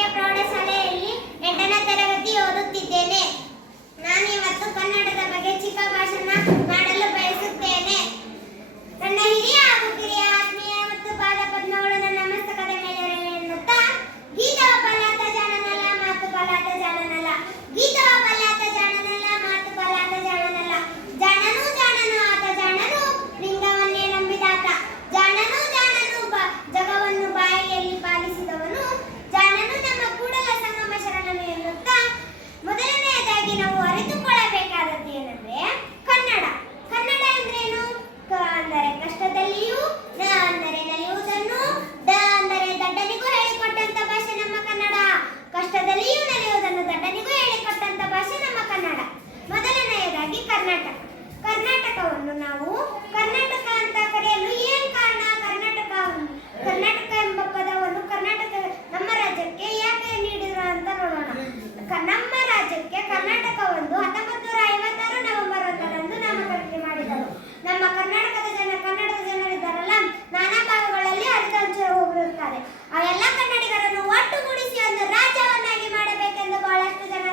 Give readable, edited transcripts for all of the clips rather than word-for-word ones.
ಬಾಲಕಿಯ ಪ್ರೌಢಶಾಲೆಯಲ್ಲಿ 8ನೇ ತರಗತಿ ಓದುತ್ತಿದ್ದೇನೆ. ನಾನು ಇವತ್ತು ಕನ್ನಡದ ಬಗ್ಗೆ ಚಿಕ್ಕ ಭಾಷಣ ಮಾಡಲು ಬಯಸುತ್ತೇನೆ. ನನ್ನ ಹಿರಿಯ ಹಾಗೂ ಕಿರಿಯ ಆತ್ಮೀಯ ಮತ್ತು ಪಾದ ಪದ್ಮಗಳು ನನ್ನ ಮಸ್ತಕದ ಮೇಲೆ ಎನ್ನುತ್ತಾ, ಗೀತವ ಬಲ್ಲಾತ ಜಾಣನಲ್ಲ, ಮಾತು ಬಲ್ಲಾತ ಜಾಣನಲ್ಲ, ಗೀತವ ಬಲ್ಲಾತ ಜಾಣನಲ್ಲ, ಮಾತು ಬಲ್ಲಾತ ಜಾಣನಲ್ಲ, ಜಾಣನು ಜಾಣನು ಆತ ಜಾಣನು, ಲಿಂಗವನ್ನೇ ನಂಬಿದಾತ, ಜಾಣನು ಜಾಣನು ಜಗವನ್ನು ಬಾಯಿಯಲ್ಲಿ ಪಾಲಿಸಿದವನು, ಜಾಣನು ನಮ್ಮ ಕೂಡಲ ಸಂಗಮ ಶರಣನು ಎನ್ನುತ್ತಾ, ಮೊದಲನೆಯದಾಗಿ ನಾವು ಅರಿತುಕೊಳ್ಳಬೇಕಾದದ್ದು ಏನಂದ್ರೆ ಕನ್ನಡ. ಕನ್ನಡ ಅಂದ್ರೇನು? ಕ ಅಂದರೆ ಕಷ್ಟದಲ್ಲಿಯೂ, ನ ಅಂದರೆ ನಲಿಯುವುದನ್ನು, ದ ಅಂದರೆ ದಡ್ಡನಿಗೂ ಹೇಳಿಕೊಟ್ಟಂತ ಭಾಷೆ ನಮ್ಮ ಕನ್ನಡ. ಕಷ್ಟದಲ್ಲಿಯೂ ನಲಿಯುವುದನ್ನು ದಡ್ಡನಿಗೂ ಹೇಳಿಕೊಟ್ಟಂತ ಭಾಷೆ ನಮ್ಮ ಕನ್ನಡ. ಮೊದಲನೆಯದಾಗಿ ಕರ್ನಾಟಕ. ಕರ್ನಾಟಕವನ್ನು ನಾವು ಕರ್ನಾಟಕ ಅಂತ ಕರೆಯಲು ಏನ್ ಕಾರಣ? ಕರ್ನಾಟಕ ಎಂಬ ಪದವನ್ನು ಕರ್ನಾಟಕ ನಮ್ಮ ರಾಜ್ಯಕ್ಕೆ ಯಾಕೆ ನೀಡಿದ್ರು ಅಂತ ನೋಡೋಣ. ನಮ್ಮ ರಾಜ್ಯಕ್ಕೆ ಕರ್ನಾಟಕ ಒಂದು 1956 ನವೆಂಬರ್ 1ರಂದು ನಾಮಕರಣ ಮಾಡಿದರು. ನಮ್ಮ ಕನ್ನಡದ ಜನರಿದ್ದಾರಲ್ಲ, ನಾನಾ ಭಾಗಗಳಲ್ಲಿ ಹರಿದು ಹೋಗಿರುತ್ತಾರೆ. ಆ ಎಲ್ಲ ಕನ್ನಡಿಗರನ್ನು ಒಟ್ಟುಗೂಡಿಸಿ ಒಂದು ರಾಜ್ಯವನ್ನಾಗಿ ಮಾಡಬೇಕೆಂದು ಬಹಳಷ್ಟು ಜನ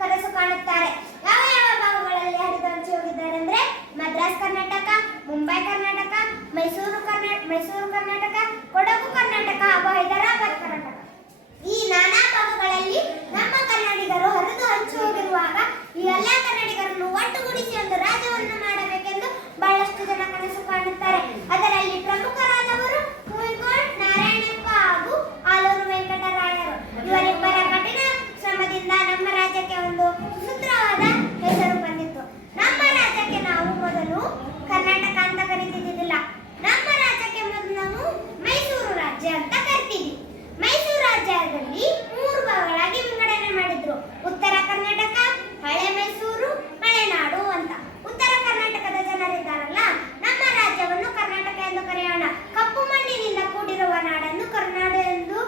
ಕನಸು ಕಾಣುತ್ತಾರೆ. ಯಾವ ಯಾವ ಭಾಗಗಳಲ್ಲಿ ಹರಿದು ಹೋಗಿದ್ದಾರೆ ಅಂದ್ರೆ ಮದ್ರಾಸ್ ಕರ್ನಾಟಕ, ಮುಂಬೈ ಕರ್ನಾಟಕ, ಮೈಸೂರು ಕರ್ನಾಟಕ, ಕೊಡಗು ಕರ್ನಾಟಕ ಹಾಗೂ ಹೈದರಾಬಾದ್ ಕರ್ನಾಟಕ. ಈ ನಾನಾ ಭಾಗಗಳಲ್ಲಿ ನಮ್ಮ ಕನ್ನಡಿಗರು ಹರಿದು ಹೋಗಿರುವಾಗ ಈ ಎಲ್ಲ ಕನ್ನಡಿಗರನ್ನು ಒಟ್ಟುಗೂಡಿಸಿ ಒಂದು ರಾಜ್ಯವನ್ನು ಮಾಡಬೇಕೆಂದು ಬಹಳಷ್ಟು ಜನ ಕನಸು ಕಾಣುತ್ತಾರೆ. ಅದರಲ್ಲಿ ಪ್ರಮುಖರಾದವರು ಕುವೆಂಪು, ನಾರಾಯಣಪ್ಪ ಹಾಗೂ ಆಲೂರು ವೆಂಕಟರಾಯರು. ಇವರಿಬ್ಬರ ಕಠಿಣ ಶ್ರಮದಿಂದ ನಮ್ಮ ರಾಜ್ಯಕ್ಕೆ ಒಂದು ಸುಸೂತ್ರವಾದ ಹೆಸರು ಬಂದಿತ್ತು. ನಮ್ಮ ರಾಜ್ಯಕ್ಕೆ ನಾವು ಮೊದಲು ಕರ್ನಾಟಕ ಅಂತ ಕರೀತಿದ್ದಿಲ್ಲ. ನಮ್ಮ ರಾಜ್ಯಕ್ಕೆ ಮೊದಲು ನಾವು ಮೈಸೂರು ರಾಜ್ಯ ಅಂತ ಕರಿತೀವಿ. ಮೈಸೂರು ರಾಜ್ಯದಲ್ಲಿ 3 ಭಾಗಗಳಾಗಿ ವಿಂಗಡಣೆ ಮಾಡಿದ್ರು. ಉತ್ತರ ಕರ್ನಾಟಕ, ಹಳೆ ಮೈಸೂರು, ಮಲೆನಾಡು ಅಂತ. ಉತ್ತರ ಕರ್ನಾಟಕದ ಜನರಿದ್ದಾರಲ್ಲ, ನಮ್ಮ ರಾಜ್ಯವನ್ನು ಕರ್ನಾಟಕ ಎಂದು ಕರೆಯೋಣ. ಕಪ್ಪು ಮಣ್ಣಿನಿಂದ ಕೂಡಿರುವ ನಾಡನ್ನು ಕರ್ನಾಡು ಎಂದು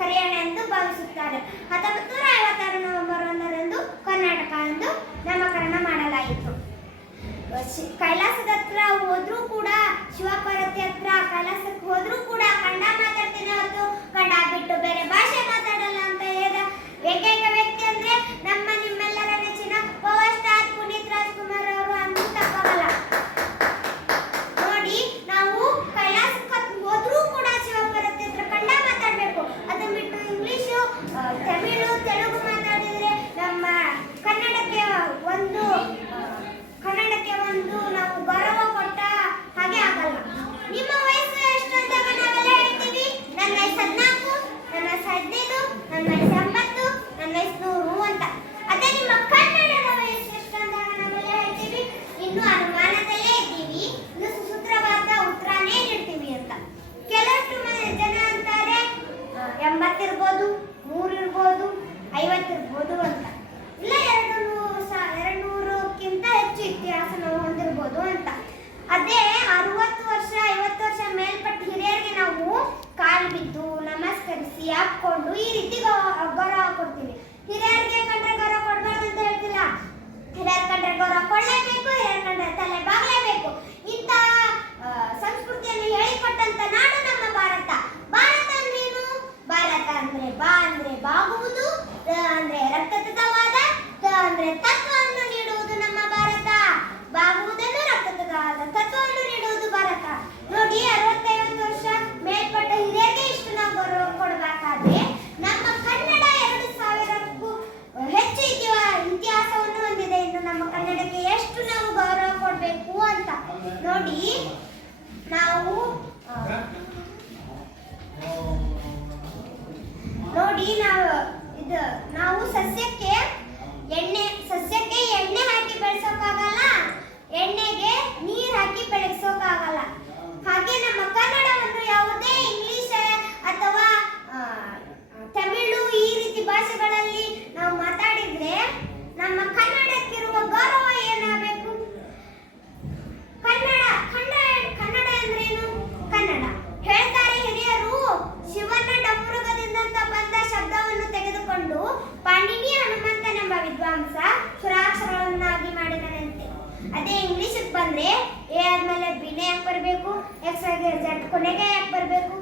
ಕರೆಯೋಣ ಎಂದು ಭಾವಿಸುತ್ತಾರೆ. 1956 ನವೆಂಬರ್ 1ರಂದು ಕರ್ನಾಟಕ ಎಂದು ನಾಮಕರಣ ಮಾಡಲಾಯಿತು. ಕೈಲಾಸದ ಹತ್ರ ಹೋದ್ರೂ ಕೂಡ, ಶಿವಪಾರ್ವತಿ ಹತ್ರ ಕೈಲಾಸಕ್ಕೆ ಹೋದ್ರೂ ಕೂಡ ಕನ್ನಡ ಮಾತಾಡ್ತೀನಿ ಹೊತ್ತು ಕನ್ನಡ ಬಿಟ್ಟು ಬೇರೆ ಭಾಷೆ ಮಾತಾಡಲ್ಲ ಅಂತ ಹೇಳಿದ ಏಕೈಕ ವ್ಯಕ್ತಿ ಅಂದ್ರೆ ನಮ್ಮ ನಿಮ್ಮೆಲ್ಲರ ನೆಚ್ಚಿನ ಪವರ್ ಸ್ಟಾರ್ ಪುನೀತ್ ರಾಜ್ಕುಮಾರ್ ಅವರು ಅಂತ ತಪ್ಪಾಗಲ್ಲ. ನೋಡಿ, ನಾವು ಕೈಲಾಸಕ್ಕೆ ಹೋದ್ರೂ ಕೂಡ ಶಿವಪಾರ್ವತಿ ಹತ್ರ ಕನ್ನಡ ಮಾತಾಡ್ಬೇಕು. ಅದನ್ನ ಬಿಟ್ಟು ಇಂಗ್ಲಿಷು, ತಮಿಳು, ತೆಲುಗು ಮಾತಾಡಿದ್ರೆ ನಮ್ಮ ಕನ್ನಡಕ್ಕೆ ಒಂದು ನಾವು ಗೌರವ ಕೊಟ್ಟ ಹಾಗೆ ಆಗಲ್ಲ. ನಿಮ್ಮ ವಯಸ್ಸು ಎಷ್ಟು ಅಂದಾಗ ನಾವೆಲ್ಲ ಹೇಳ್ತೀವಿ, ನನ್ನ ವಯಸ್ಸು 14, ನನ್ನ ವಯಸ್ಸು 15, ನನ್ನ ವಯಸ್ಸು 80, ನನ್ನ ವಯಸ್ಸು 100 ಅಂತ. ಅದೇ ನಿಮ್ಮ ಕನ್ನಡದ ವಯಸ್ಸು ಎಷ್ಟು ಅಂದಾಗ ನಾವೆಲ್ಲ ಹೇಳ್ತೀವಿ, ಇನ್ನು ಅನುಮಾನದಲ್ಲೇ ಇದ್ದೀವಿ, ಇನ್ನು ಸುಸೂತ್ರವಾದ ಉತ್ತರನೇ ನೀಡ್ತೀವಿ ಅಂತ. ಕೆಲವಷ್ಟು ಜನ ಅಂತಾರೆ 80 ಇರ್ಬೋದು, 100 ಇರ್ಬೋದು, 50 ಇರ್ಬೋದು ಅಂತ. ಇಲ್ಲ 200ಕ್ಕಿಂತ ಹೆಚ್ಚು ಇತಿಹಾಸ ನಾವು ಹೊಂದಿರ್ಬೋದು ಅಂತ. ಅದೇ 60 ವರ್ಷ 50 ವರ್ಷ ಮೇಲ್ಪಟ್ಟ ಹಿರಿಯರಿಗೆ ನಾವು ಕಾಲು ಬಿದ್ದು ನಮಸ್ಕರಿಸಿ ಹಾಕೊಂಡು ಈ ರೀತಿ ಗೌರವ ಕೊಡ್ತೀವಿ. ಹಿರಿಯರಿಗೆ ಕಂಡ್ರೆ ಗೌರವ ಕೊಡಬಾರ್ದು ಅಂತ ಹೇಳ್ತಿಲ್ಲ. ಹಿರಿಯರ ಕಂಡ್ರೆ ಗೌರವ ಕೊಡಲೇಬೇಕು, ಹಿರಿಯರ ಕಂಡ್ರೆ ತಲೆ ಬಾಗಲೇಬೇಕು. ಇಂಥ ಸಂಸ್ಕೃತಿಯನ್ನು ಹೇಳಿಕೊಟ್ಟಂತ ನಾಡು ನಮ್ಮ ಭಾರತ. ಭಾರತ ಅಂದ್ರೇನು? ಭಾರತ ಅಂದ್ರೆ ಬಾ ಅಂದ್ರೆ ಬಾಗುವುದು, ಅಂದ್ರೆ ರಕ್ತತತ್ವವಾದ, ಅಂದ್ರೆ ತತ್ವವನ್ನು ನೀಡುವುದು ನಮ್ಮ ಭಾರತ. ಬಾಗುವುದನ್ನು ರಕ್ತತತ್ವವಾದ ತತ್ವವನ್ನು ನೀಡುವುದು ಭಾರತ. ನೋಡಿ, 60-50 ವರ್ಷ ಮೇಲ್ಪಟ್ಟ ಹಿರಿಯರಿಗೆ ಇಷ್ಟು ನಾವು ಗೌರವ ಕೊಡಬೇಕಾದ್ರೆ ನಮ್ಮ ಕನ್ನಡ 2000ಕ್ಕೂ ಹೆಚ್ಚು ಇತಿಹಾಸವನ್ನು ಹೊಂದಿದೆ. ಇನ್ನು ನಮ್ಮ ಕನ್ನಡಕ್ಕೆ ಎಷ್ಟು ನಾವು ಗೌರವ ಕೊಡಬೇಕು ಅಂತ ನೋಡಿ. ನಾವು ಸಸ್ಯಕ್ಕೆ ಎಣ್ಣೆ ಹಾಕಿ ಬೆಳೆಸೋಕ್ಕಾಗಲ್ಲ, ಎಣ್ಣೆಗೆ ನೀರು ಹಾಕಿ ಬೆಳೆಸೋಕ್ಕಾಗಲ್ಲ. ಹಾಗೆ ನಮ್ಮ ಕನ್ನಡವನ್ನು ಯಾವುದೇ ಇಂಗ್ಲಿಷ್ ಅಥವಾ ತಮಿಳು ಈ ರೀತಿ ಭಾಷೆಗಳಲ್ಲಿ ನಾವು ಮಾತಾಡಿದ್ರೆ ನಮ್ಮ ಕನ್ನಡಕ್ಕಿರುವ ಗೌರವ ಏನಾಗಬೇಕು? ಕನ್ನಡ ಅಂದ್ರೇನು? ಕನ್ನಡ ಹೇಳ್ತಾರೆ ಹಿರಿಯರು, ಶಿವನ ಡಮರುಗದಿಂದ ಬಂದ ಶಬ್ದವನ್ನು ತೆಗೆದುಕೊಂಡು ಪಾಣಿನಿ ಹನುಮಂತನೆಂಬ ವಿದ್ವಾಂಸ ಸುರಾಕ್ಷರವನ್ನಾಗಿ ಮಾಡಿದನಂತೆ. ಅದೇ ಇಂಗ್ಲಿಷ್ ಬಂದ್ರೆ ಎ ಆದ್ಮೇಲೆ ಬಿನೆ ಯಾಕೆ ಬರಬೇಕು, ಎಕ್ಸ್ ಆಗಿ ಝೆಡ್ ಕೊನೆಗೆ ಯಾಕೆ ಬರಬೇಕು?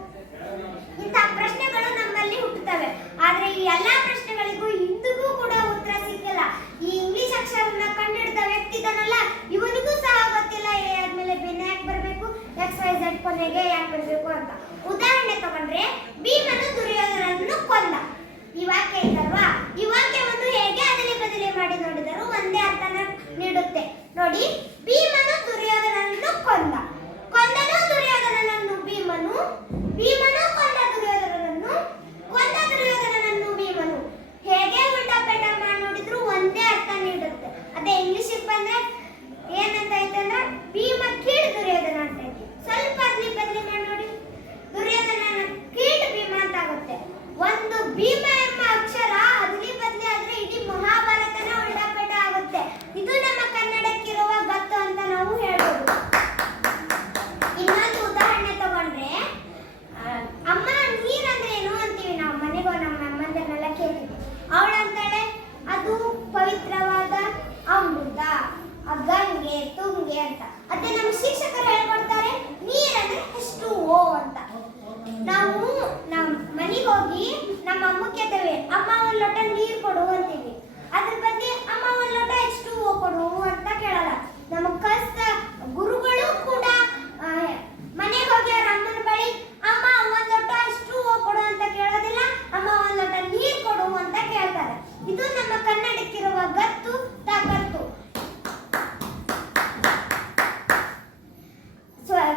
ಇಂಥ ಪ್ರಶ್ನೆಗಳು ನಮ್ಮಲ್ಲಿ ಹುಟ್ಟುತ್ತವೆ. ಇರ್ತವೆ. ಆದ್ರೆ ಈ ಎಲ್ಲಾ ಪ್ರಶ್ನೆಗಳಿಗೂ ಇಂದಿಗೂ ಕೂಡ ಉತ್ತರ ಸಿಕ್ಕಿಲ್ಲ. ಈ ಇಂಗ್ಲಿಷ್ ಅಕ್ಷರವನ್ನ ಕಂಡುಹಿಡಿದ ವ್ಯಕ್ತಿ ಇದನ್ನಲ್ಲ, ಇವನಿಗೂ ಸಹ ಗೊತ್ತಿಲ್ಲ ಎ ಆದ್ಮೇಲೆ ಬೆನ್ನ ಯಾಕೆ ಬರಬೇಕು, XYZ ಕೊನೆಗೆ ಯಾಕೆ ಬರಬೇಕು ಅಂತ. ಉದಾಹರಣೆ ತಗೊಂಡ್ರೆ, ಭೀಮನು ದುರ್ಯೋಧನನನ್ನು ಕೊಂದ. ಈ ವಾಕ್ಯ ಇತ್ತಲ್ವಾ, ಈ ವಾಕ್ಯವನ್ನು ಹೇಗೆ ಅದಲಿ ಬದಲಿ ಮಾಡಿ ನೋಡಿದರೂ ಒಂದೇ ಅರ್ಥನ ನೀಡುತ್ತೆ. ನೋಡಿ, ಭೀಮನು ದುರ್ಯೋಧನನನ್ನು ಕೊಂದ, ಕೊಂದನು ದುರ್ಯೋಧನನನ್ನು ಭೀಮನು, ಭೀಮನು ಕೊಂದ ದುರ್ಯೋಧನನನ್ನು, ಕೊಂದ ದುರ್ಯೋಧನನನ್ನು ಭೀಮನು. ಹೇಗೆ ಉಲ್ಟಾ ಪಲ್ಟಾ ಮಾಡಿ ನೋಡಿದ್ರು ಒಂದೇ ಅರ್ಥ ನೀಡುತ್ತೆ. ಅದೇ ಇಂಗ್ಲಿಷಿಗೆ ಬಂದ್ರೆ ಏನಂತ ಐತೆ ಅಂದ್ರೆ ಭೀಮ ಕೀಳ್ ದುರ್ಯೋಧನ ಅಂತ ಐತಿ. ಸ್ವಲ್ಪ ಅದಲಿ ಬದಲಿ ಮಾಡಿ ನೋಡಿ, ದುರ್ಯೋಧನನ ಕೀಳ್ ಭೀಮ ಅಂತ ಆಗುತ್ತೆ. ಒಂದು ಭೀಮ ಎಂಬ ಅಕ್ಷರ ಅದಲಿ ಬದಲಿ ಆದ್ರೆ ಇಡೀ ಮಹಾಭಾರತನ ಉಲ್ಟಾ ಪಲ್ಟಾ ಆಗುತ್ತೆ. ಇದು ನಮ್ಮ ಕನ್ನಡಕ್ಕಿರುವ ಗತ್ತು ಅಂತ ನಾವು ಹೇಳ್ಬೋದು. ಇನ್ನೊಂದು ಉದಾಹರಣೆ ತಗೊಂಡ್ರೆ, ಅಮ್ಮ ನೀರಂದ್ರೆ ಏನು ಅಂತೀವಿ ನಾವು. ಮನೆಗೋ ನಮ್ಮ ಅಮ್ಮಂದನ್ನೆಲ್ಲ ಕೇಳ್ತೀವಿ. ಅವಳಂತಾಳೆ ಅದು ಪವಿತ್ರವಾದ ಅಮೃತ, ಗಂಗೆ ತುಂಗೆ ಅಂತ. ಅದೇ ನಮ್ಮ ಶಿಕ್ಷಕರು ಹೇಳ್ಕೊಡ್ತಾರೆ ನೀರಂದ್ರೆ H2O ಅಂತ. ನಾವು ನಮ್ಮ ಮನೆಗೆ ಹೋಗಿ ನಮ್ಮ ಅಮ್ಮ ಕೇಳ್ತೇವೆ, ಅಮ್ಮ ಒಂದ್ ಲೋಟ ನೀರು ಕೊಡು ಅಂತೀವಿ. ಅದ್ರ ಬಗ್ಗೆ ಅಮ್ಮ ಒಂದ್ ಲೋಟ H2O ಕೊಡು ಅಂತ ಕೇಳಲ್ಲ. ನಮ್ಮ ಕಷ್ಟ ಗುರುಗಳು ಕೂಡ ಮನೆಗೆ ಹೋಗಿ ಅವ್ರ ಅಮ್ಮನ ಬಳಿ ಅಮ್ಮ ಒಂದ್ ಲೋಟ H2O ಕೊಡು ಅಂತ ಕೇಳೋದಿಲ್ಲ, ಅಮ್ಮ ಒಂದ್ ಲೋಟ ನೀರು ಕೊಡು ಅಂತ ಕೇಳ್ತಾರೆ. ಇದು ನಮ್ಮ ಕನ್ನಡಕ್ಕಿರುವ ಗತ್ತು, ತಾಕತ್ತು.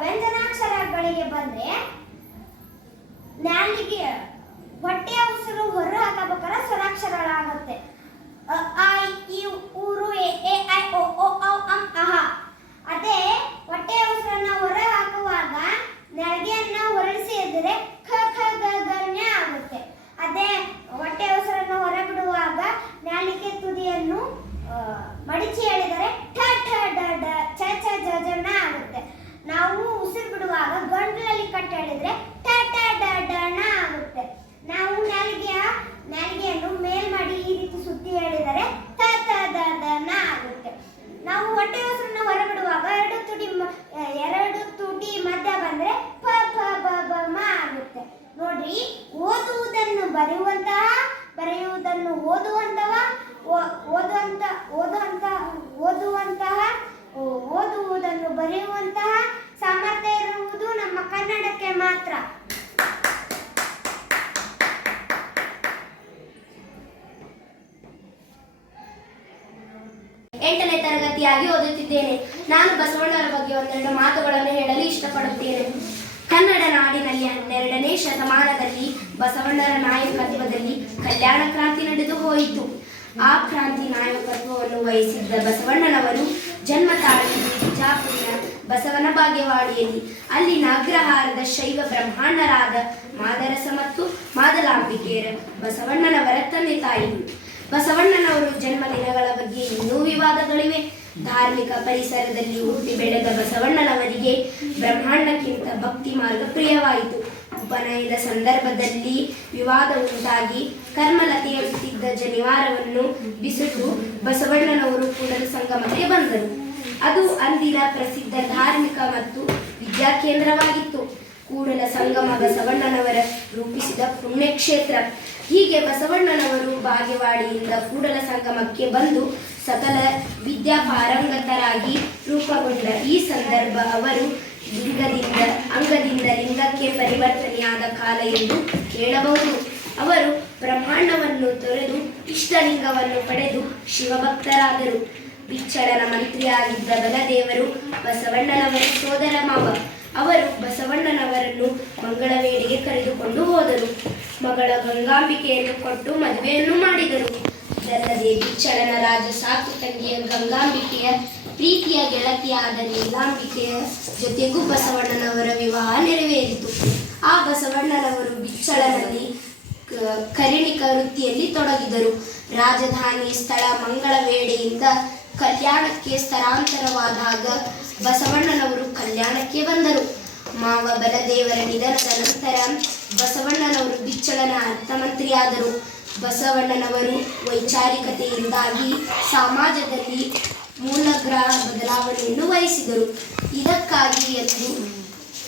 ವ್ಯಂಜನಾಕ್ಷರಗಳಿಗೆ ಬಂದ್ರೆ, ನಾಲಿಗೆ ಹೊಟ್ಟೆಯ ಉಸಿರು ಹೊರ ಹಾಕಬೇಕಾದ್ರೆ ಸ್ವರಾಕ್ಷರಗಳಾಗುತ್ತೆ. ಅ ಈ ಊರು ಎ ಐ ಓ ಔ ಅಂ ಅಹ. ಅದೇ ಹೊಟ್ಟೆಯ ಉಸಿರನ್ನ ಹೊರ ಹಾಕುವಾಗ ನಾಲಿಗೆಯನ್ನ ಹೊರಳಿಸಿ ಎದ್ರೆ ಖ ಖ ಗ ಗ ಜ್ಞ ಆಗುತ್ತೆ. ಅದೇ ಹೊಟ್ಟೆಯ ಉಸಿರನ್ನ ಹೊರ ಬಿಡುವಾಗ ನಾಲಿಗೆ ತುದಿಯನ್ನು ಮಡಿಚಿ ಹೇಳಿದರೆ ಠ ಠ ಡ ಡ ಚ ಚ ಜ ಜ ನ ಆಗುತ್ತೆ. ನಾವು ಉಸಿರು ಬಿಡುವಾಗ ಗಂಟಲಲ್ಲಿ ಕಟ್ಟಿ ಹೇಳಿದ್ರೆ ಟ ಟ ಡ ಡ ಣ ಆಗುತ್ತೆ. ನಾವು ನಾಲಿಗೆಯನ್ನು ಮೇಲ್ ಮಾಡಿ ಈ ರೀತಿ ಸುತ್ತಿ ಹೇಳಿದರೆ ತ ತ ದ ದ ನ ಆಗುತ್ತೆ. ನಾವು ಹೊಟ್ಟೆ ಉಸಿರನ್ನ ಹೊರಬಿಡುವಾಗ ಎರಡು ತುಟಿ ಮಧ್ಯ ಬಂದ್ರೆ ಪ ಪ ಬ ಬ ಮ ಆಗುತ್ತೆ. ನೋಡ್ರಿ, ಓದುವುದನ್ನು ಬರೆಯುವಂತಹ, ಬರೆಯುವುದನ್ನು ಓದುವುದನ್ನು ಬರೆಯುವಂತಹ ಸಾಮರ್ಥ್ಯ ಇರುವುದು ನಮ್ಮ ಕನ್ನಡಕ್ಕೆ ಮಾತ್ರ. ಎಂಟನೇ ತರಗತಿಯಾಗಿ ಓದುತ್ತಿದ್ದೇನೆ. ನಾನು ಬಸವಣ್ಣರ ಬಗ್ಗೆ ಒಂದೆರಡು ಮಾತುಗಳನ್ನು ಹೇಳಲು ಇಷ್ಟಪಡುತ್ತೇನೆ. ಕನ್ನಡ ನಾಡಿನಲ್ಲಿ 12ನೇ ಶತಮಾನದಲ್ಲಿ ಬಸವಣ್ಣರ ನಾಯಕತ್ವದಲ್ಲಿ ಕಲ್ಯಾಣ ಕ್ರಾಂತಿ ನಡೆದು ಹೋಯಿತು. ಆ ಕ್ರಾಂತಿ ನಾಯಕತ್ವವನ್ನು ವಹಿಸಿದ್ದ ಬಸವಣ್ಣನವರು ಜನ್ಮ ತಾಳಿದ್ದು ಬಿಜಾಪುರಿನ ಬಸವನ ಬಾಗೇವಾಡಿಯಲ್ಲಿ. ಅಲ್ಲಿನ ಅಗ್ರಹಾರದ ಶೈವ ಬ್ರಹ್ಮಣ್ಣರಾದ ಮಾದರಸ ಮತ್ತು ಮಾದಲಾಂಬಿಕೆಯರ ಬಸವಣ್ಣನವರ ತಂದೆ ತಾಯಿಗಳು. ಬಸವಣ್ಣನವರು ಜನ್ಮದಿನಗಳ ಬಗ್ಗೆ ಇನ್ನೂ ವಿವಾದಗಳಿವೆ. ಧಾರ್ಮಿಕ ಪರಿಸರದಲ್ಲಿ ಹುಟ್ಟಿ ಬೆಳೆದ ಬಸವಣ್ಣನವರಿಗೆ ಬ್ರಹ್ಮಾಂಡಕ್ಕಿಂತ ಭಕ್ತಿ ಮಾರ್ಗ ಪ್ರಿಯವಾಯಿತು. ಉಪನಯನದ ಸಂದರ್ಭದಲ್ಲಿ ವಿವಾದ ಉಂಟಾಗಿ ಕರ್ಮಲತೆಯುತ್ತಿದ್ದ ಜನಿವಾರವನ್ನು ಬಿಸುಟು ಬಸವಣ್ಣನವರು ಕೂಡಲ ಸಂಗಮಕ್ಕೆ ಬಂದರು. ಅದು ಅಂದಿನ ಪ್ರಸಿದ್ಧ ಧಾರ್ಮಿಕ ಮತ್ತು ವಿದ್ಯಾ ಕೇಂದ್ರವಾಗಿತ್ತು. ಕೂಡಲ ಸಂಗಮ ಬಸವಣ್ಣನವರ ರೂಪಿಸಿದ ಪುಣ್ಯಕ್ಷೇತ್ರ. ಹೀಗೆ ಬಸವಣ್ಣನವರು ಬಾಗೇವಾಡಿಯಿಂದ ಕೂಡಲ ಸಂಗಮಕ್ಕೆ ಬಂದು ಸಕಲ ವಿದ್ಯಾ ಪಾರಂಗತರಾಗಿ ರೂಪುಗೊಂಡ ಈ ಸಂದರ್ಭ ಅವರು ಅಂಗದಿಂದ ಲಿಂಗಕ್ಕೆ ಪರಿವರ್ತನೆಯಾದ ಕಾಲ ಎಂದು ಹೇಳಬಹುದು. ಅವರು ಬ್ರಹ್ಮಾಂಡವನ್ನು ತೊರೆದು ಇಷ್ಟಲಿಂಗವನ್ನು ಪಡೆದು ಶಿವಭಕ್ತರಾದರು. ಬಿಚ್ಚಳನ ಮಂತ್ರಿಯಾಗಿದ್ದ ಬಲದೇವರು ಬಸವಣ್ಣನವರ ಸೋದರ ಮಾವ. ಅವರು ಬಸವಣ್ಣನವರನ್ನು ಮಂಗಳವೇಡಿಗೆ ಕರೆದುಕೊಂಡು ಹೋದರು. ಮಗಳ ಗಂಗಾಂಬಿಕೆಯನ್ನು ಕೊಟ್ಟು ಮದುವೆಯನ್ನು ಮಾಡಿದರು. ಇದಲ್ಲದೆ ಬಿಚ್ಚಳನ ರಾಜ ಸಾಕು ತಂಗಿಯ ಗಂಗಾಂಬಿಕೆಯ ಪ್ರೀತಿಯ ಗೆಳತಿಯಾದ ನೀಲಾಂಬಿಕೆಯ ಜೊತೆಗೂ ಬಸವಣ್ಣನವರ ವಿವಾಹ ನೆರವೇರಿತು. ಆ ಬಸವಣ್ಣನವರು ಬಿಚ್ಚಳನಲ್ಲಿ ಕರಿಣಿಕ ವೃತ್ತಿಯಲ್ಲಿ ತೊಡಗಿದರು. ರಾಜಧಾನಿ ಸ್ಥಳ ಮಂಗಳವೇಡೆಯಿಂದ ಕಲ್ಯಾಣಕ್ಕೆ ಸ್ಥಳಾಂತರವಾದಾಗ ಬಸವಣ್ಣನವರು ಕಲ್ಯಾಣಕ್ಕೆ ಬಂದರು. ಮಾವ ಬಲದೇವರ ನಿಧನದ ನಂತರ ಬಸವಣ್ಣನವರು ಬಿಚ್ಚಳನ ಅರ್ಥಮಂತ್ರಿಯಾದರು. ಬಸವಣ್ಣನವರು ವೈಚಾರಿಕತೆಯಿಂದಾಗಿ ಸಮಾಜದಲ್ಲಿ ಮೂಲಗ್ರಹ ಬದಲಾವಣೆಯನ್ನು ವಹಿಸಿದರು. ಇದಕ್ಕಾಗಿ ಎಂದು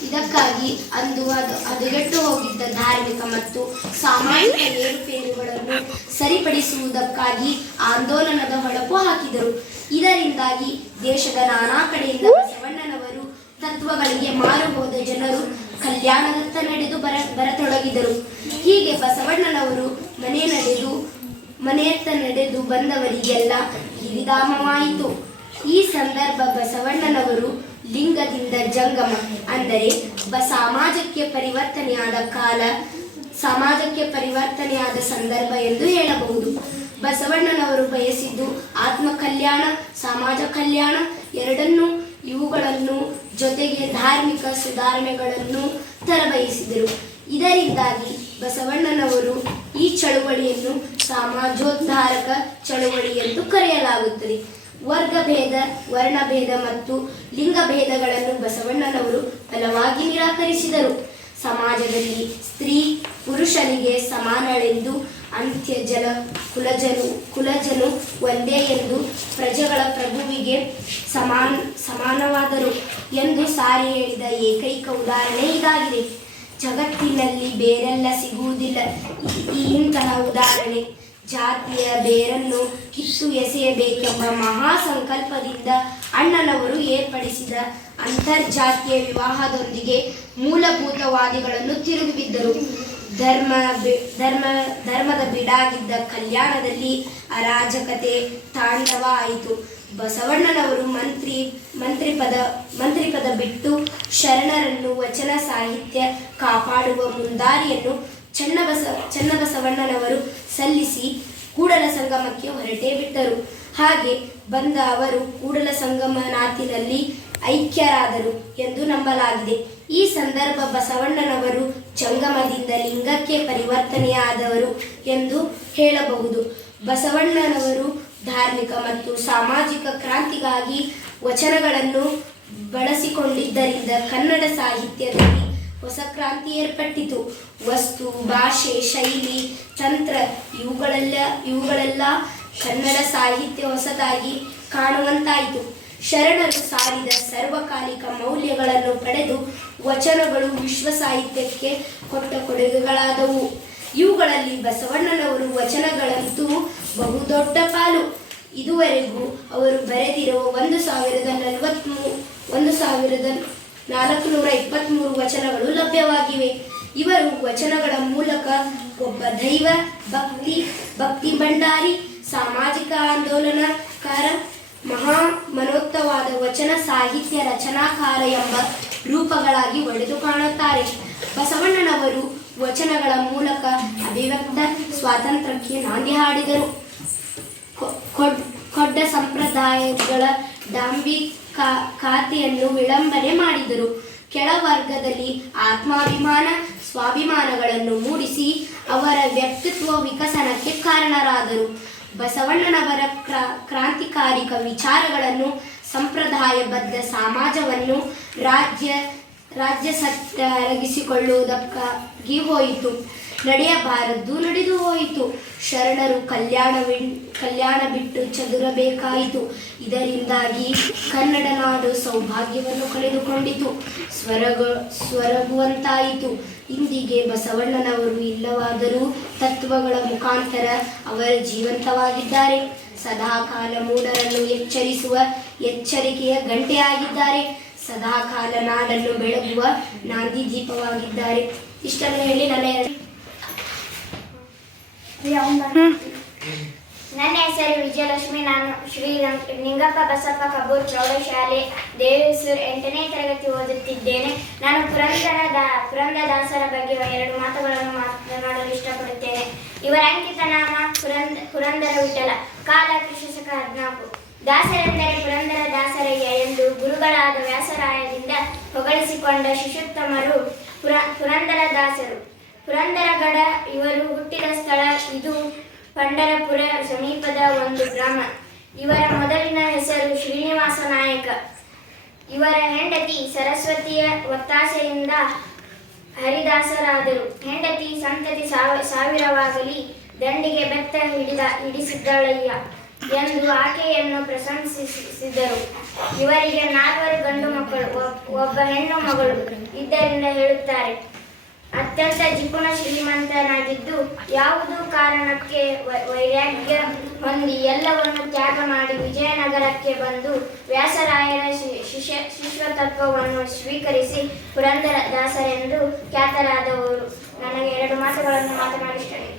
ಇದಕ್ಕಾಗಿ ಅಂದು ಹದಗೆಟ್ಟು ಹೋಗಿದ್ದ ಧಾರ್ಮಿಕ ಮತ್ತು ಸಾಮಾಜಿಕ ಏರುಪೇರುಗಳನ್ನು ಸರಿಪಡಿಸುವುದಕ್ಕಾಗಿ ಆಂದೋಲನದ ಹೊಳಪು ಹಾಕಿದರು. ಇದರಿಂದಾಗಿ ದೇಶದ ನಾನಾ ಕಡೆಯಿಂದ ಬಸವಣ್ಣನವರು ತತ್ವಗಳಿಗೆ ಮಾರು ಹೋದ ಜನರು ಕಲ್ಯಾಣದತ್ತ ನಡೆದು ಬರತೊಡಗಿದರು. ಹೀಗೆ ಬಸವಣ್ಣನವರು ಮನೆಯತ್ತ ನಡೆದು ಬಂದವರಿಗೆಲ್ಲ ಗಿರಿಧಾಮವಾಯಿತು. ಈ ಸಂದರ್ಭ ಬಸವಣ್ಣನವರು ಲಿಂಗದಿಂದ ಜಂಗಮ ಅಂದರೆ ಸಮಾಜಕ್ಕೆ ಪರಿವರ್ತನೆಯಾದ ಸಂದರ್ಭ ಎಂದು ಹೇಳಬಹುದು. ಬಸವಣ್ಣನವರು ಬಯಸಿದ್ದು ಆತ್ಮ ಕಲ್ಯಾಣ, ಸಮಾಜ ಕಲ್ಯಾಣ ಇವುಗಳನ್ನು ಜೊತೆಗೆ ಧಾರ್ಮಿಕ ಸುಧಾರಣೆಗಳನ್ನು ತರಬಯಸಿದರು. ಇದರಿಂದಾಗಿ ಬಸವಣ್ಣನವರು ಈ ಚಳುವಳಿಯನ್ನು ಸಮಾಜೋದ್ಧಾರಕ ಚಳುವಳಿ ಎಂದು ಕರೆಯಲಾಗುತ್ತದೆ. ವರ್ಗಭೇದ, ವರ್ಣಭೇದ ಮತ್ತು ಲಿಂಗಭೇದಗಳನ್ನು ಬಸವಣ್ಣನವರು ಬಲವಾಗಿ ನಿರಾಕರಿಸಿದರು. ಸಮಾಜದಲ್ಲಿ ಸ್ತ್ರೀ ಪುರುಷನಿಗೆ ಸಮಾನಳೆಂದು, ಅಂತ್ಯಜಲ ಕುಲಜನು ಒಂದೇ ಎಂದು, ಪ್ರಜೆಗಳ ಪ್ರಭುವಿಗೆ ಸಮಾನವಾದರು ಎಂದು ಸಾರಿ ಹೇಳಿದ ಏಕೈಕ ಉದಾಹರಣೆ ಇದಾಗಿದೆ. ಜಗತ್ತಿನಲ್ಲಿ ಬೇರೆಲ್ಲ ಸಿಗುವುದಿಲ್ಲ ಇಂತಹ ಉದಾಹರಣೆ. ಜಾತಿಯ ಬೇರನ್ನು ಕಿತ್ತು ಎಸೆಯಬೇಕೆಂಬ ಮಹಾ ಸಂಕಲ್ಪದಿಂದ ಅಣ್ಣನವರು ಏರ್ಪಡಿಸಿದ ಅಂತರ್ಜಾತೀಯ ವಿವಾಹದೊಂದಿಗೆ ಮೂಲಭೂತವಾದಿಗಳನ್ನು ತಿರುಗಿಬಿದ್ದರು. ಧರ್ಮದ ಬೀಡಾಗಿದ್ದ ಕಲ್ಯಾಣದಲ್ಲಿ ಅರಾಜಕತೆ ತಾಂಡವ ಆಯಿತು. ಬಸವಣ್ಣನವರು ಮಂತ್ರಿಪದ ಬಿಟ್ಟು ಶರಣರನ್ನು ವಚನ ಸಾಹಿತ್ಯ ಕಾಪಾಡುವ ಮುಂದಾರಿಯನ್ನು ಚನ್ನಬಸವಣ್ಣನವರು ಸಲ್ಲಿಸಿ ಕೂಡಲ ಸಂಗಮಕ್ಕೆ ಹೊರಟೇ ಬಿಟ್ಟರು. ಹಾಗೆ ಬಂದ ಅವರು ಕೂಡಲ ಸಂಗಮನಾಥಿನಲ್ಲಿ ಐಕ್ಯರಾದರು ಎಂದು ನಂಬಲಾಗಿದೆ. ಈ ಸಂದರ್ಭ ಬಸವಣ್ಣನವರು ಜಂಗಮದಿಂದ ಲಿಂಗಕ್ಕೆ ಪರಿವರ್ತನೆಯಾದವರು ಎಂದು ಹೇಳಬಹುದು. ಬಸವಣ್ಣನವರು ಧಾರ್ಮಿಕ ಮತ್ತು ಸಾಮಾಜಿಕ ಕ್ರಾಂತಿಗಾಗಿ ವಚನಗಳನ್ನು ಬಳಸಿಕೊಂಡಿದ್ದರಿಂದ ಕನ್ನಡ ಸಾಹಿತ್ಯದಲ್ಲಿ ಹೊಸ ಕ್ರಾಂತಿ ಏರ್ಪಟ್ಟಿತು. ವಸ್ತು, ಭಾಷೆ, ಶೈಲಿ, ತಂತ್ರ ಇವುಗಳೆಲ್ಲ ಕನ್ನಡ ಸಾಹಿತ್ಯ ಹೊಸದಾಗಿ ಕಾಣುವಂತಾಯಿತು. ಶರಣರು ಸಾರಿದ ಸರ್ವಕಾಲಿಕ ಮೌಲ್ಯಗಳನ್ನು ಪಡೆದು ವಚನಗಳು ವಿಶ್ವ ಸಾಹಿತ್ಯಕ್ಕೆ ಕೊಟ್ಟ ಕೊಡುಗೆಗಳಾದವು. ಇವುಗಳಲ್ಲಿ ಬಸವಣ್ಣನವರು ವಚನಗಳಂತೂ ಬಹುದೊಡ್ಡ ಪಾಲು. ಇದುವರೆಗೂ ಅವರು ಬರೆದಿರುವ 1423 ವಚನಗಳು ಲಭ್ಯವಾಗಿವೆ. ಇವರು ವಚನಗಳ ಮೂಲಕ ಒಬ್ಬ ದೈವ ಭಕ್ತಿ ಭಂಡಾರಿ, ಸಾಮಾಜಿಕ ಆಂದೋಲನಕಾರ, ಮನೋತ್ತವಾದ ವಚನ ಸಾಹಿತ್ಯ ರಚನಾಕಾರ ಎಂಬ ರೂಪಗಳಾಗಿ ಒಡೆದು ಕಾಣುತ್ತಾರೆ. ಬಸವಣ್ಣನವರು ವಚನಗಳ ಮೂಲಕ ಅಭಿವ್ಯಕ್ತ ಸ್ವಾತಂತ್ರ್ಯಕ್ಕೆ ನಾಂದಿ ಹಾಡಿದರು. ಕೊಡ್ಡ ಸಂಪ್ರದಾಯಗಳ ಖಾತೆಯನ್ನು ವಿಳಂಬನೆ ಮಾಡಿದರು. ಕೆಳವರ್ಗದಲ್ಲಿ ಆತ್ಮಾಭಿಮಾನ, ಸ್ವಾಭಿಮಾನಗಳನ್ನು ಮೂಡಿಸಿ ಅವರ ವ್ಯಕ್ತಿತ್ವ ವಿಕಸನಕ್ಕೆ ಕಾರಣರಾದರು. ಬಸವಣ್ಣನವರ ಕ್ರಾಂತಿಕಾರಿಕ ವಿಚಾರಗಳನ್ನು, ಸಂಪ್ರದಾಯಬದ್ಧ ಸಮಾಜವನ್ನು ರಾಜ್ಯ ಸತ್ಯ ಅರಗಿಸಿಕೊಳ್ಳುವುದಕ್ಕಾಗಿ ಹೋಯಿತು. ನಡೆಯಬಾರದ್ದು ನಡೆದು ಹೋಯಿತು. ಶರಣರು ಕಲ್ಯಾಣ ಬಿಟ್ಟು ಚದುರಬೇಕಾಯಿತು. ಇದರಿಂದಾಗಿ ಕನ್ನಡ ನಾಡು ಸೌಭಾಗ್ಯವನ್ನು ಕಳೆದುಕೊಂಡಿತು, ಸ್ವರಗುವಂತಾಯಿತು. ಇಂದಿಗೆ ಬಸವಣ್ಣನವರು ಇಲ್ಲವಾದರೂ ತತ್ವಗಳ ಮುಖಾಂತರ ಅವರು ಜೀವಂತವಾಗಿದ್ದಾರೆ. ಸದಾಕಾಲ ಮೂಢರನ್ನು ಎಚ್ಚರಿಸುವ ಎಚ್ಚರಿಕೆಯ ಗಂಟೆಯಾಗಿದ್ದಾರೆ. ಸದಾಕಾಲ ನಾಡನ್ನು ಬೆಳಗುವ ನಾಂದಿ ದೀಪವಾಗಿದ್ದಾರೆ. ಇಷ್ಟನ್ನು ಹೇಳಿ ನನ್ನ ಹೆಸರು ವಿಜಯಲಕ್ಷ್ಮಿ. ನಾನು ಶ್ರೀ ನಿಂಗಪ್ಪ ಬಸಪ್ಪ ಕಬ್ಬೂರ್ ಪ್ರೌಢಶಾಲೆ ದೇವಸೂರು 8ನೇ ತರಗತಿ ಓದುತ್ತಿದ್ದೇನೆ. ನಾನು ಪುರಂದರದಾಸರ ಬಗ್ಗೆ 2 ಮಾತುಗಳನ್ನು ಮಾತನಾಡಲು ಇಷ್ಟಪಡುತ್ತೇನೆ. ಇವರ ಅಂಕಿತ ನಾಮ ಪುರಂದರ ವಿಠಲ. ಕಾಲ ಕ್ರಿಸ್ತಶಕ 14. ದಾಸರೆಂದರೆ ಪುರಂದರ ದಾಸರಯ್ಯ ಎಂದು ಗುರುಗಳಾದ ವ್ಯಾಸರಾಯರಿಂದ ಹೊಗಳಿಸಿಕೊಂಡ ಶಿಶುತ್ತಮರು ಪುರಂದರ ದಾಸರು. ಪುರಂದರಗಡ ಇವರು ಹುಟ್ಟಿದ ಸ್ಥಳ. ಇದು ಪಂಡರಪುರ ಸಮೀಪದ ಒಂದು ಗ್ರಾಮ. ಇವರ ಮೊದಲಿನ ಹೆಸರು ಶ್ರೀನಿವಾಸ ನಾಯಕ. ಇವರ ಹೆಂಡತಿ ಸರಸ್ವತಿಯ ಒತ್ತಾಸೆಯಿಂದ ಹರಿದಾಸರಾದರು. ಹೆಂಡತಿ ಸಂತತಿ ಸಾವಿರವಾಗಲಿ ದಂಡಿಗೆ ಬೆತ್ತ ಹಿಡಿಸಿದ್ದಳಯ್ಯ. ಎಂದು ಆಕೆಯನ್ನು ಪ್ರಶಂಸಿಸಿದರು. ಇವರಿಗೆ 4 ಗಂಡು ಮಕ್ಕಳು, ಒಬ್ಬ ಹೆಣ್ಣು ಮಗಳು ಇದ್ದರಿಂದ ಹೇಳುತ್ತಾರೆ. ಅತ್ಯಂತ ಜಿಪುಣ ಶ್ರೀಮಂತನಾಗಿದ್ದು ಯಾವುದೋ ಕಾರಣಕ್ಕೆ ವೈರಾಗ್ಯ ಹೊಂದಿ ಎಲ್ಲವನ್ನು ತ್ಯಾಗ ಮಾಡಿ ವಿಜಯನಗರಕ್ಕೆ ಬಂದು ವ್ಯಾಸರಾಯರ ಶಿಷ್ಯತ್ವವನ್ನು ಸ್ವೀಕರಿಸಿ ಪುರಂದರ ದಾಸರೆಂದು ಖ್ಯಾತರಾದವರು. ನನಗೆ 2 ಮಾತುಗಳನ್ನು ಮಾತನಾಡಿದ್ದೇನೆ.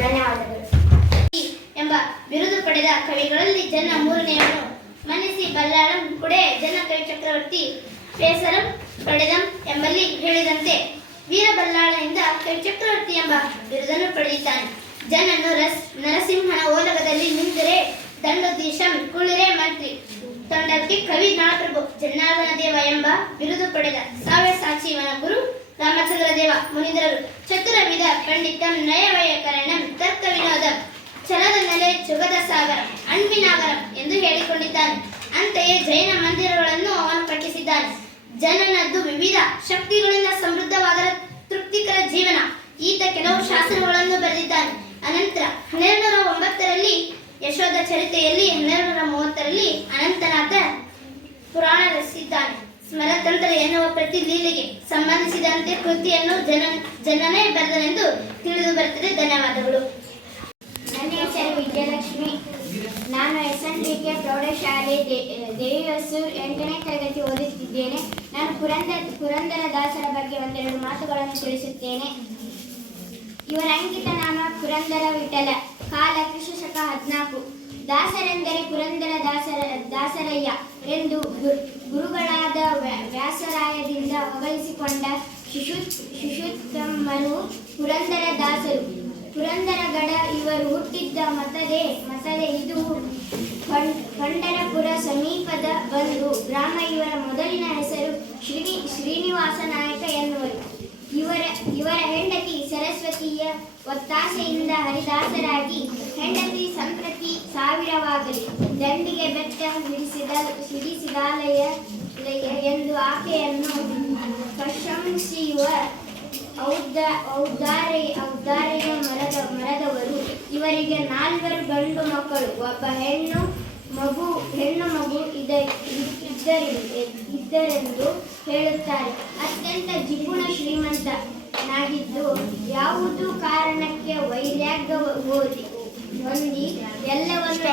ಧನ್ಯವಾದಗಳು. ಎಂಬ ಬಿರುದು ಪಡೆದ ಕವಿಗಳಲ್ಲಿ ಜನ 3ನೇಯವನು. ಮನ್ನಿಸಿ ಬಲ್ಲಾಳಂ ಕುಡೆ ಜನ ಕವಿ ಚಕ್ರವರ್ತಿ ಪೇಸರಂ ಪಡೆದಂ ಎಂಬಲ್ಲಿ ಹೇಳಿದಂತೆ ವೀರ ಬಲ್ಲಾಳನಿಂದ ಕವಿ ಚಕ್ರವರ್ತಿ ಎಂಬ ಬಿರುದನ್ನು ಪಡೆದಿದ್ದಾನೆ. ಜನನು ನರಸಿಂಹನ ಓಲಗದಲ್ಲಿ ನಿಂದರೆ ದಂಡೋತೀಶಂ ಕುಳಿರೆ ಮಂತ್ರಿ ತೊಂಡಕ್ಕೆ ಕವಿ ನಾಳಪ್ರಭು ಜನಾರ್ದನ ದೇವ ಎಂಬ ಬಿರುದು ಪಡೆದ ಸಾವ್ಯಸಾಚಿ ಇವನ ಗುರು ರಾಮಚಂದ್ರ ದೇವ ಮುನಿಂದ್ರರು ಚತುರವಿಧ ಪಂಡಿತಂ ನಯವೈಕರಣಂ ತರ್ಕ ವಿನೋದ ಛಲದ ನೆಲೆ ಜುಗದ ಸಾಗರ ಅಣ್ವಿನಾಗರ ಎಂದು ಹೇಳಿಕೊಂಡಿದ್ದಾನೆ. ಅಂತೆಯೇ ಜೈನ ಮಂದಿರಗಳನ್ನು ಅವನು ಕಟ್ಟಿಸಿದ್ದಾನೆ. ಜನನದ್ದು ವಿವಿಧ ಶಕ್ತಿಗಳಿಂದ ಸಮೃದ್ಧವಾದ ತೃಪ್ತಿಕರ ಜೀವನ. ಈತ ಕೆಲವು ಶಾಸನಗಳನ್ನು ಬರೆದಿದ್ದಾನೆ. ಅನಂತರ 1209ರಲ್ಲಿ ಯಶೋಧ ಚರಿತೆಯಲ್ಲಿ, 1230ರಲ್ಲಿ ಅನಂತನಾಥ ಪುರಾಣ ರಚಿಸಿದ್ದಾನೆ. ಸ್ಮರತಂತ್ರ ಎನ್ನುವ ಪ್ರತಿ ಲೀಲೆಗೆ ಸಂಬಂಧಿಸಿದಂತೆ ಕೃತಿಯನ್ನು ಜನನೇ ಬರೆದನೆಂದು ತಿಳಿದು ಬರುತ್ತದೆ. ಧನ್ಯವಾದಗಳು. ನನ್ನ ಹೆಸರು ವಿಜಯಲಕ್ಷ್ಮಿ. ನಾನು SNDK ಪ್ರೌಢಶಾಲೆ ದೇವಿಹೊಸೂರು 8ನೇ ತರಗತಿ ಓದುತ್ತಿದ್ದೇನೆ. ನಾನು ಪುರಂದರ ದಾಸರ ಬಗ್ಗೆ 2 ಮಾತುಗಳನ್ನು ತಿಳಿಸುತ್ತೇನೆ. ಇವರ ಅಂಕಿತ ನಾಮ ಪುರಂದರ ವಿಠಲ. ಕಾಲ ಕ್ರಿಸ್ತಶಕ 14. ದಾಸರೆಂದರೆ ಪುರಂದರ ದಾಸರಯ್ಯ ಎಂದು ಗುರುಗಳಾದ ವ್ಯಾಸರಾಯದಿಂದ ಹೊಗಳಿಸಿಕೊಂಡ ಶಿಶುತ್ತಮರು ಪುರಂದರ ದಾಸರು. ಪುರಂದರಗಡ ಇವರು ಹುಟ್ಟಿದ್ದ ಮತದೆ ಇದು ಪಂಢರಪುರ ಸಮೀಪದ ಬಂದು ಗ್ರಾಮ. ಇವರ ಮೊದಲಿನ ಹೆಸರು ಶ್ರೀನಿವಾಸ ನಾಯಕ ಎನ್ನುವರು. ಇವರ ಹೆಂಡತಿ ಸರಸ್ವತಿಯ ಒತ್ತಾಸೆಯಿಂದ ಹರಿದಾಸರಾಗಿ ಹೆಂಡತಿ ಸಂಪ್ರತಿ ಸಾವಿರವಾಗಲಿ ದಂಡಿಗೆ ಬೆಟ್ಟ ಹಿಡಿಸಿದಾಲಯ ಎಂದು ಆಕೆಯನ್ನು ಪ್ರಶಂಸಿಸುವ ಔದಾರ್ಯ ಮರದವರು. ಇವರಿಗೆ 4 ಗಂಡು ಮಕ್ಕಳು, ಒಬ್ಬ ಹೆಣ್ಣು ಮಗು ಇದ್ದರೆಂದು ಹೇಳುತ್ತಾರೆ. ಅತ್ಯಂತ ಜಿಪುಣ ಶ್ರೀಮಂತನಾಗಿದ್ದು ಯಾವುದೋ ಕಾರಣಕ್ಕೆ ವೈರಾಗ್ಯ ಹೊಂದಿ ಎಲ್ಲವನ್ನು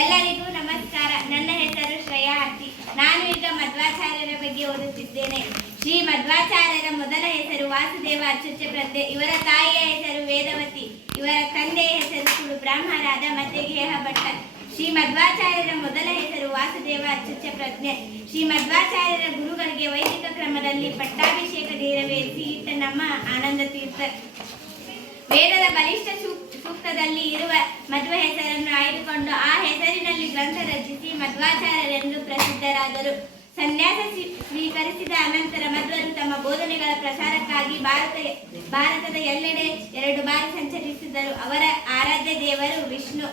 ಎಲ್ಲರಿಗೂ ನಮಸ್ಕಾರ. ನನ್ನ ಹೆಸರು ಶ್ರೇಯಾ ಹತ್ತಿ. ನಾನು ಈಗ ಮಧ್ವಾಚಾರ್ಯರ ಬಗ್ಗೆ ಓದುತ್ತಿದ್ದೇನೆ. ಶ್ರೀ ಮಧ್ವಾಚಾರ್ಯರ ಮೊದಲ ಹೆಸರು ವಾಸುದೇವ ಅಚ್ಯುತ ಪ್ರಜ್ಞೆ. ಇವರ ತಾಯಿಯ ಹೆಸರು ವೇದವತಿ. ಇವರ ತಂದೆಯ ಹೆಸರು ಕುಳು ಬ್ರಾಹ್ಮಣರಾದ ಮತ್ತೆ ಗೇಹ ಭಟ್ಟ. ಶ್ರೀ ಮಧ್ವಾಚಾರ್ಯರ ಮೊದಲ ಹೆಸರು ವಾಸುದೇವ ಅಚ್ಯುತ ಪ್ರಜ್ಞೆ. ಶ್ರೀ ಮಧ್ವಾಚಾರ್ಯರ ಗುರುಗಳಿಗೆ ವೈದಿಕ ಕ್ರಮದಲ್ಲಿ ಪಟ್ಟಾಭಿಷೇಕ ನೆರವೇರಿಸಿ ಇಟ್ಟ ನಮ್ಮ ಆನಂದ ತೀರ್ಥ. ವೇದದ ಬಲಿಷ್ಠ ಸೂಕ್ತದಲ್ಲಿ ಇರುವ ಮಧ್ವ ಹೆಸರನ್ನು ಆಯ್ದುಕೊಂಡು ಆ ಹೆಸರಿನಲ್ಲಿ ಗ್ರಂಥ ರಚಿಸಿ ಮಧ್ವಾಚಾರ್ಯರೆಂದು ಪ್ರಸಿದ್ಧರಾದರು. ಸನ್ಯಾಸ ಸ್ವೀಕರಿಸಿದ ಅನಂತರ ಮಧ್ವರು ತಮ್ಮ ಬೋಧನೆಗಳ ಪ್ರಸಾರಕ್ಕಾಗಿ ಭಾರತದ ಎಲ್ಲೆಡೆ 2 ಬಾರಿ ಸಂಚರಿಸಿದರು. ಅವರ ಆರಾಧ್ಯ ದೇವರು ವಿಷ್ಣು.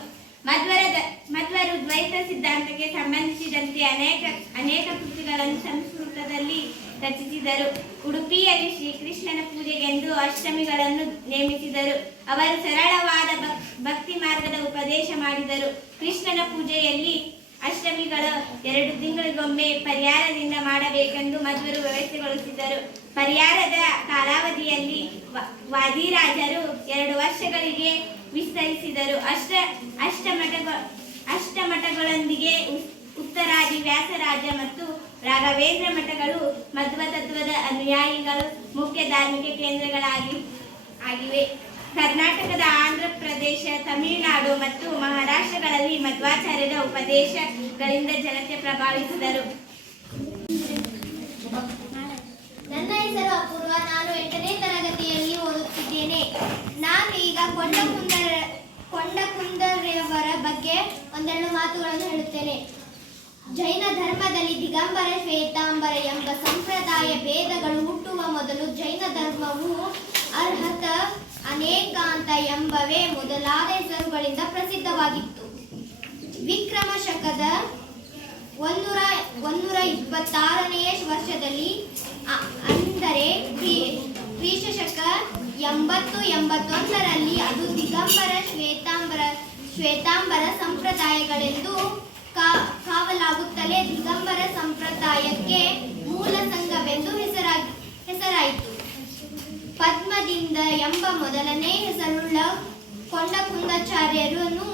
ಮಧ್ವರು ದ್ವೈತ ಸಿದ್ಧಾಂತಕ್ಕೆ ಸಂಬಂಧಿಸಿದಂತೆ ಅನೇಕ ಕೃತಿಗಳನ್ನು ಸಂಸ್ಕೃತದಲ್ಲಿ ರಚಿಸಿದರು. ಉಡುಪಿಯಲ್ಲಿ ಶ್ರೀಕೃಷ್ಣನ ಪೂಜೆಗೆಂದು ಅಷ್ಟಮಿಗಳನ್ನು ನೇಮಿಸಿದರು. ಅವರು ಸರಳವಾದ ಭಕ್ತಿ ಮಾರ್ಗದ ಉಪದೇಶ ಮಾಡಿದರು. ಕೃಷ್ಣನ ಪೂಜೆಯಲ್ಲಿ ಅಷ್ಟಮಿಗಳು 2 ತಿಂಗಳಿಗೊಮ್ಮೆ ಪರಿಹಾರದಿಂದ ಮಾಡಬೇಕೆಂದು ಮಧ್ವರು ವ್ಯವಸ್ಥೆಗೊಳಿಸಿದರು. ಪರಿಹಾರದ ಕಾಲಾವಧಿಯಲ್ಲಿ ವಾದಿರಾಜರು 2 ವರ್ಷಗಳಿಗೆ ವಿಸ್ತರಿಸಿದರು. ಅಷ್ಟಮಠಗಳೊಂದಿಗೆ ಉತ್ತರಾದಿ ವ್ಯಾಸರಾಜ ಮತ್ತು ರಾಘವೇಂದ್ರ ಮಠಗಳು ಮಧ್ವ ತತ್ವದ ಅನುಯಾಯಿಗಳು ಮುಖ್ಯ ಧಾರ್ಮಿಕ ಕೇಂದ್ರಗಳಾಗಿವೆ. ಕರ್ನಾಟಕದ ಆಂಧ್ರ ಪ್ರದೇಶ, ತಮಿಳುನಾಡು ಮತ್ತು ಮಹಾರಾಷ್ಟ್ರಗಳಲ್ಲಿ ಮಧ್ವಾಚಾರ್ಯರ ಉಪದೇಶಗಳಿಂದ ಜನತೆ ಪ್ರಭಾವಿಸಿದರು. ನನ್ನ ಹೆಸರು ಅಪೂರ್ವ. ನಾನು 8ನೇ ತರಗತಿಯಲ್ಲಿ ಓದುತ್ತಿದ್ದೇನೆ. ನಾನು ಈಗ ಕೊಂಡಕುಂದರವರ ಬಗ್ಗೆ 2 ಮಾತುಗಳನ್ನು ಹೇಳುತ್ತೇನೆ. ಜೈನ ಧರ್ಮದಲ್ಲಿ ದಿಗಂಬರ ಶ್ವೇತಾಂಬರ ಎಂಬ ಸಂಪ್ರದಾಯ ಭೇದಗಳು ಹುಟ್ಟುವ ಮೊದಲು ಜೈನ ಧರ್ಮವು ಅರ್ಹತ, ಅನೇಕಾಂತ ಎಂಬವೇ ಮೊದಲಾದ ಹೆಸರುಗಳಿಂದ ಪ್ರಸಿದ್ಧವಾಗಿತ್ತು. ವಿಕ್ರಮ ಶಕದ 126ನೇ ವರ್ಷದಲ್ಲಿ ಅಂದರೆ ಕ್ರಿ. ಕ್ರಿಶಕ 80-81ರಲ್ಲಿ ಅದು ದಿಗಂಬರ ಶ್ವೇತಾಂಬರ ಸಂಪ್ರದಾಯಗಳೆಂದು ಕಾವಲಾಗುತ್ತಲೇ ದಿಗಂಬರ ಸಂಪ್ರದಾಯಕ್ಕೆ ಮೂಲ ಸಂಘವೆಂದು ಹೆಸರಾಯಿತು. ಪದ್ಮದಿಂದ ಎಂಬ ಮೊದಲನೇ ಹೆಸರುಳ್ಳ ಕೊಂಡಕುಂದಾಚಾರ್ಯರನ್ನು